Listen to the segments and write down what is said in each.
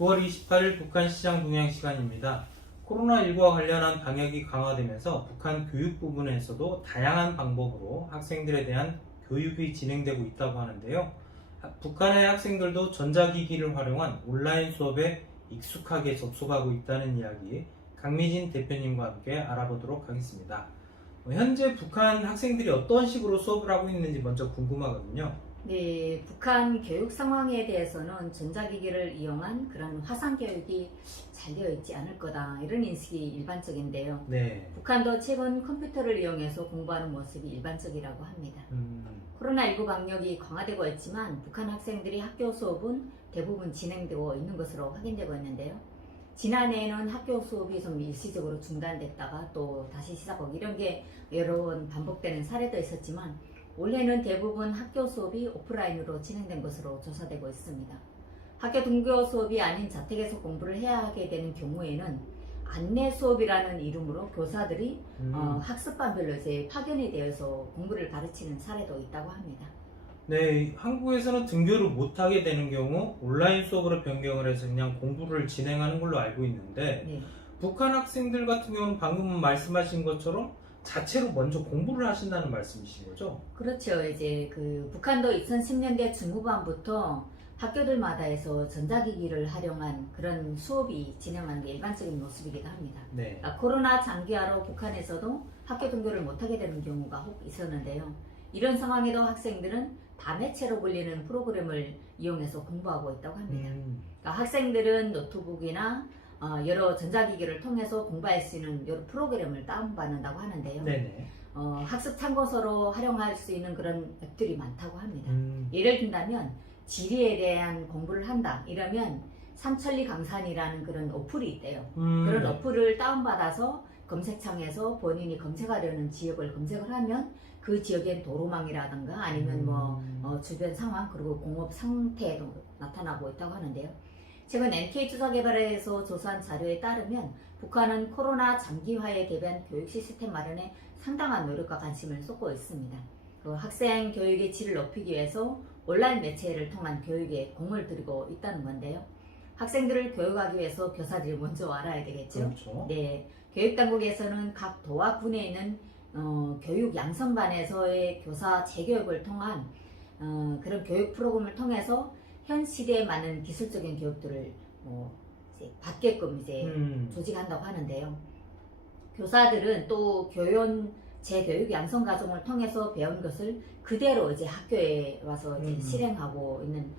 9월 28일 북한 시장 동향 시간입니다. 코로나19와 관련한 방역이 강화되면서 북한 교육 부분에서도 다양한 방법으로 학생들에 대한 교육이 진행되고 있다고 하는데요. 북한의 학생들도 전자기기를 활용한 온라인 수업에 익숙하게 접속하고 있다는 이야기 강미진 대표님과 함께 알아보도록 하겠습니다. 현재 북한 학생들이 어떤 식으로 수업을 하고 있는지 먼저 궁금하거든요. 네, 북한 교육 상황에 대해서는 전자기기를 이용한 그런 화상 교육이 잘 되어 있지 않을 거다, 이런 인식이 일반적인데요. 네. 북한도 최근 컴퓨터를 이용해서 공부하는 모습이 일반적이라고 합니다. 코로나19 방역이 강화되고 있지만 북한 학생들이 학교 수업은 대부분 진행되고 있는 것으로 확인되고 있는데요. 지난해에는 학교 수업이 좀 일시적으로 중단됐다가 또 다시 시작하고 이런 게 여러 번 반복되는 사례도 있었지만 올해는 대부분 학교 수업이 오프라인으로 진행된 것으로 조사되고 있습니다. 학교 등교 수업이 아닌 자택에서 공부를 해야 하게 되는 경우에는 안내 수업이라는 이름으로 교사들이 학습반별로 이제 파견이 되어서 공부를 가르치는 사례도 있다고 합니다. 네, 한국에서는 등교를 못하게 되는 경우 온라인 수업으로 변경을 해서 그냥 공부를 진행하는 걸로 알고 있는데 네. 북한 학생들 같은 경우는 방금 말씀하신 것처럼 자체로 먼저 공부를 하신다는 말씀이신 거죠? 그렇죠. 이제 북한도 2010년대 중후반부터 학교들마다 해서 전자기기를 활용한 그런 수업이 진행하는 게 일반적인 모습이기도 합니다. 네. 그러니까 코로나 장기화로 북한에서도 학교 등교를 못하게 되는 경우가 혹 있었는데요. 이런 상황에도 학생들은 다매체로 불리는 프로그램을 이용해서 공부하고 있다고 합니다. 그러니까 학생들은 노트북이나 여러 전자기기를 통해서 공부할 수 있는 여러 프로그램을 다운받는다고 하는데요. 네네. 학습 참고서로 활용할 수 있는 그런 앱들이 많다고 합니다. 예를 든다면 지리에 대한 공부를 한다 이러면 삼천리 강산이라는 그런 어플이 있대요. 그런 어플을 다운받아서 검색창에서 본인이 검색하려는 지역을 검색을 하면 그 지역엔 도로망이라든가 아니면 주변 상황 그리고 공업 상태도 나타나고 있다고 하는데요. 최근 NK투자개발에서 조사한 자료에 따르면 북한은 코로나 장기화에 대비한 교육 시스템 마련에 상당한 노력과 관심을 쏟고 있습니다. 학생 교육의 질을 높이기 위해서 온라인 매체를 통한 교육에 공을 들이고 있다는 건데요. 학생들을 교육하기 위해서 교사들이 먼저 알아야 되겠죠. 그렇죠. 네, 교육당국에서는 각 도와 군에 있는 교육 양성반에서의 교사 재교육을 통한 그런 교육 프로그램을 통해서 현 시대에 맞는 기술적인 교육들을 이제 받게끔 이제 조직한다고 하는데요. 교사들은 또 교연 재교육 양성 과정을 통해서 배운 것을 그대로 이제 학교에 와서 이제 실행하고 있는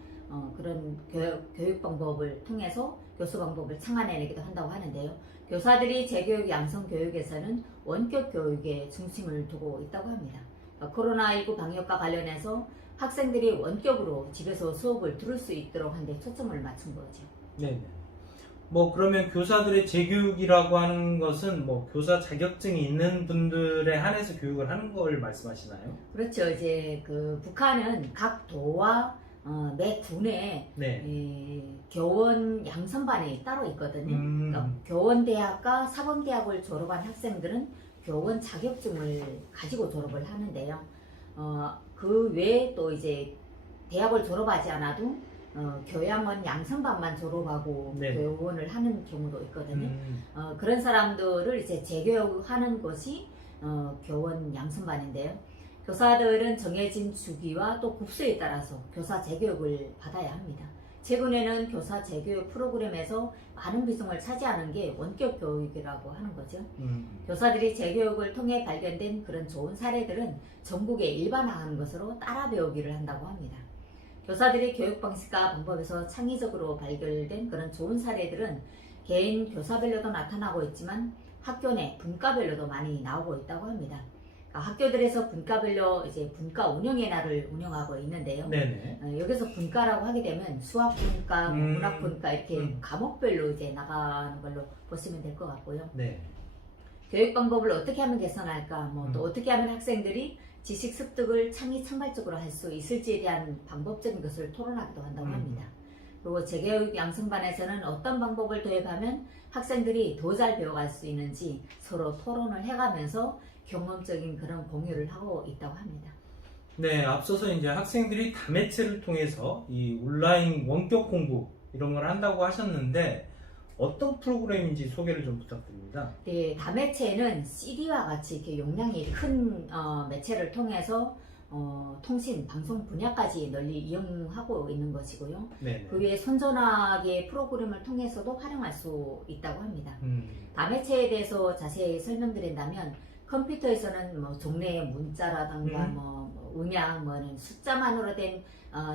그런 교육 방법을 통해서 교수 방법을 창안해내기도 한다고 하는데요. 교사들이 재교육 양성 교육에서는 원격 교육에 중심을 두고 있다고 합니다. 코로나19 방역과 관련해서 학생들이 원격으로 집에서 수업을 들을 수 있도록 하는 데 초점을 맞춘 거죠. 네. 그러면 교사들의 재교육이라고 하는 것은 교사 자격증이 있는 분들에 한해서 교육을 하는 걸 말씀하시나요? 그렇죠. 이제 북한은 각 도와 매 군에 네. 교원 양성반이 따로 있거든요. 그러니까 교원대학과 사범대학을 졸업한 학생들은 교원 자격증을 가지고 졸업을 하는데요. 그 외에 또 이제 대학을 졸업하지 않아도 교양원 양성반만 졸업하고 네. 교원을 하는 경우도 있거든요. 그런 사람들을 이제 재교육하는 것이 교원 양성반인데요. 교사들은 정해진 주기와 또 급수에 따라서 교사 재교육을 받아야 합니다. 최근에는 교사 재교육 프로그램에서 많은 비중을 차지하는 게 원격 교육이라고 하는 거죠. 교사들이 재교육을 통해 발견된 그런 좋은 사례들은 전국에 일반화하는 것으로 따라 배우기를 한다고 합니다. 교사들의 교육 방식과 방법에서 창의적으로 발견된 그런 좋은 사례들은 개인 교사별로도 나타나고 있지만 학교 내 분과별로도 많이 나오고 있다고 합니다. 학교들에서 분과별로 이제 분과 운영의 날을 운영하고 있는데요. 네네. 여기서 분과라고 하게 되면 수학 분과, 문학 분과 이렇게 과목별로 이제 나가는 걸로 보시면 될 것 같고요. 네. 교육 방법을 어떻게 하면 개선할까, 또 어떻게 하면 학생들이 지식 습득을 창의 창발적으로 할 수 있을지에 대한 방법적인 것을 토론하기도 한다고 합니다. 그리고 재교육 양성반에서는 어떤 방법을 도입하면 학생들이 더 잘 배워갈 수 있는지 서로 토론을 해가면서 경험적인 그런 공유를 하고 있다고 합니다. 네, 앞서서 이제 학생들이 다매체를 통해서 이 온라인 원격 공부 이런 걸 한다고 하셨는데 어떤 프로그램인지 소개를 좀 부탁드립니다. 네, 다매체는 CD와 같이 이렇게 용량이 큰 매체를 통해서 통신, 방송 분야까지 널리 이용하고 있는 것이고요. 네네. 그 외에 선전하게 프로그램을 통해서도 활용할 수 있다고 합니다. 음. 다매체에 대해서 자세히 설명드린다면 컴퓨터에서는 뭐 종래의 문자라든가 뭐 음향, 뭐는 숫자만으로 된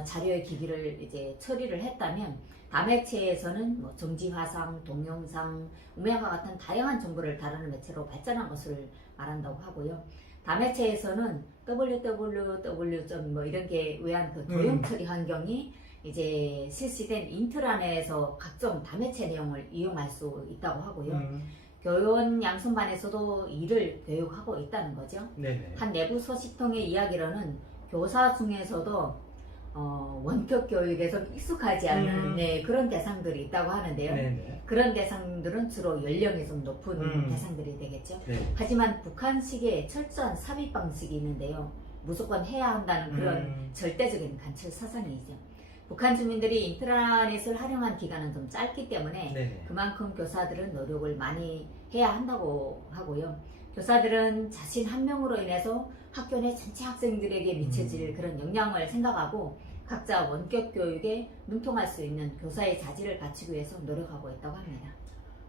자료의 기기를 이제 처리를 했다면 다매체에서는 뭐 정지화상, 동영상, 음향과 같은 다양한 정보를 다루는 매체로 발전한 것을 말한다고 하고요. 다매체에서는 www. 뭐 이런 게 외한 그 도형 처리 환경이 이제 실시된 인트라넷에서 각종 다매체 내용을 이용할 수 있다고 하고요. 교원 양성반에서도 이를 교육하고 있다는 거죠. 네네. 한 내부 소식통의 이야기로는 교사 중에서도 원격 교육에 좀 익숙하지 않은 그런 대상들이 있다고 하는데요. 네네. 그런 대상들은 주로 연령이 좀 높은 대상들이 되겠죠. 네. 하지만 북한식의 철저한 삽입 방식이 있는데요. 무조건 해야 한다는 그런 절대적인 관철 사상이죠. 북한 주민들이 인트라넷을 활용한 기간은 좀 짧기 때문에 네네. 그만큼 교사들은 노력을 많이 해야 한다고 하고요. 교사들은 자신 한 명으로 인해서 학교 내 전체 학생들에게 미쳐질 그런 영향을 생각하고 각자 원격 교육에 능통할 수 있는 교사의 자질을 갖추기 위해서 노력하고 있다고 합니다.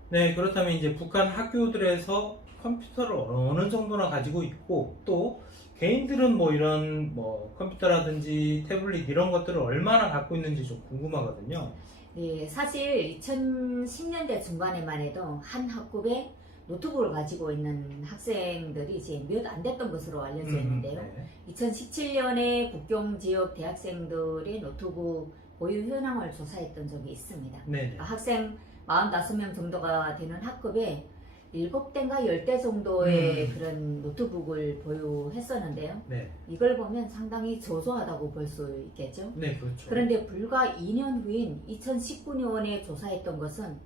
네, 그렇다면 이제 북한 학교들에서 컴퓨터를 어느 정도나 가지고 있고 또 개인들은 뭐 이런 뭐 컴퓨터라든지 태블릿 이런 것들을 얼마나 갖고 있는지 좀 궁금하거든요. 네, 사실 2010년대 중반에만 해도 한 학급에 노트북을 가지고 있는 학생들이 이제 몇 안 됐던 것으로 알려져 있는데요. 네. 2017년에 국경 지역 대학생들의 노트북 보유 현황을 조사했던 적이 있습니다. 네. 학생 45명 정도가 되는 학급에 7대인가 10대 정도의 그런 노트북을 보유했었는데요. 네. 이걸 보면 상당히 저조하다고 볼 수 있겠죠. 네, 그렇죠. 그런데 불과 2년 후인 2019년에 조사했던 것은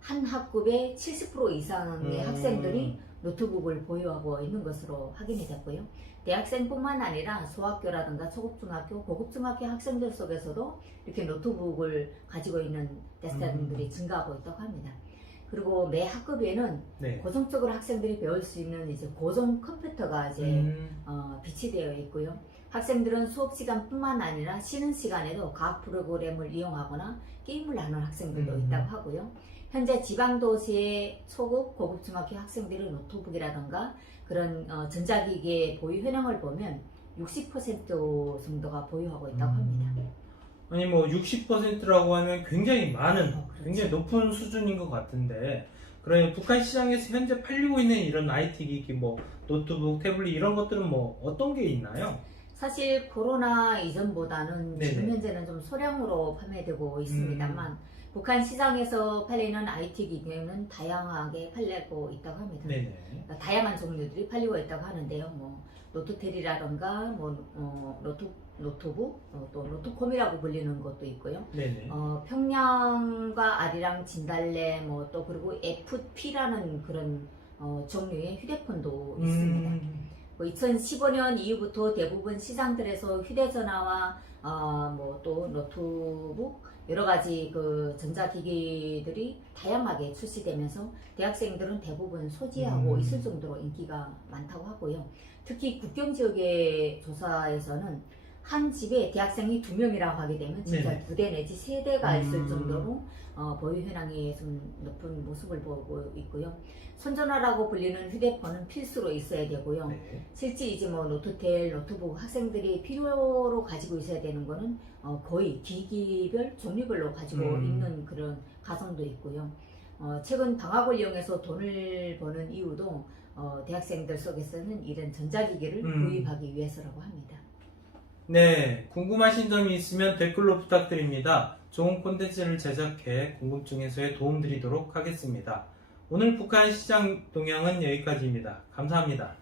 한 학급의 70% 이상의 학생들이 노트북을 보유하고 있는 것으로 확인이 됐고요. 대학생뿐만 아니라 소학교라든가 초급중학교, 고급중학교 학생들 속에서도 이렇게 노트북을 가지고 있는 대학생들이 증가하고 있다고 합니다. 그리고 매 학급에는 네. 고정적으로 학생들이 배울 수 있는 이제 고정 컴퓨터가 이제 비치되어 있고요. 학생들은 수업 시간뿐만 아니라 쉬는 시간에도 과학 프로그램을 이용하거나 게임을 하는 학생들도 있다고 하고요. 현재 지방 도시의 초급, 고급 중학교 학생들의 노트북이라든가 그런 전자기기의 보유 현황을 보면 60% 정도가 보유하고 있다고 합니다. 아니 뭐 60%라고 하면 굉장히 많은, 그렇죠. 굉장히 높은 수준인 것 같은데, 그러면 북한 시장에서 현재 팔리고 있는 이런 IT 기기, 뭐 노트북, 태블릿 이런 것들은 뭐 어떤 게 있나요? 사실 코로나 이전보다는 네네. 지금 현재는 좀 소량으로 판매되고 있습니다만 북한 시장에서 팔리는 IT 기기는 다양하게 팔리고 있다고 합니다. 네네. 그러니까 다양한 종류들이 팔리고 있다고 하는데요. 뭐 노트텔이라던가 뭐 노트북, 또 노트콤이라고 불리는 것도 있고요. 네네. 평양과 아리랑, 진달래, 뭐 또 그리고 FP라는 그런 종류의 휴대폰도 있습니다. 2015년 이후부터 대부분 시장들에서 휴대전화와 뭐 또 노트북 여러 가지 그 전자기기들이 다양하게 출시되면서 대학생들은 대부분 소지하고 있을 정도로 인기가 많다고 하고요. 특히 국경 지역의 조사에서는 한 집에 대학생이 2명이라고 하게 되면 진짜 네네. 2대 내지 3대가 있을 정도로 보유 현황이 좀 높은 모습을 보고 있고요. 손전화라고 불리는 휴대폰은 필수로 있어야 되고요. 네. 실제 이제 뭐 노트텔, 노트북 학생들이 필요로 가지고 있어야 되는 거는 거의 기기별, 종류별로 가지고 있는 그런 가정도 있고요. 최근 방학을 이용해서 돈을 버는 이유도 대학생들 속에서는 이런 전자기기를 구입하기 위해서라고 합니다. 네, 궁금하신 점이 있으면 댓글로 부탁드립니다. 좋은 콘텐츠를 제작해 궁금증 해소에 도움드리도록 하겠습니다. 오늘 북한 시장 동향은 여기까지입니다. 감사합니다.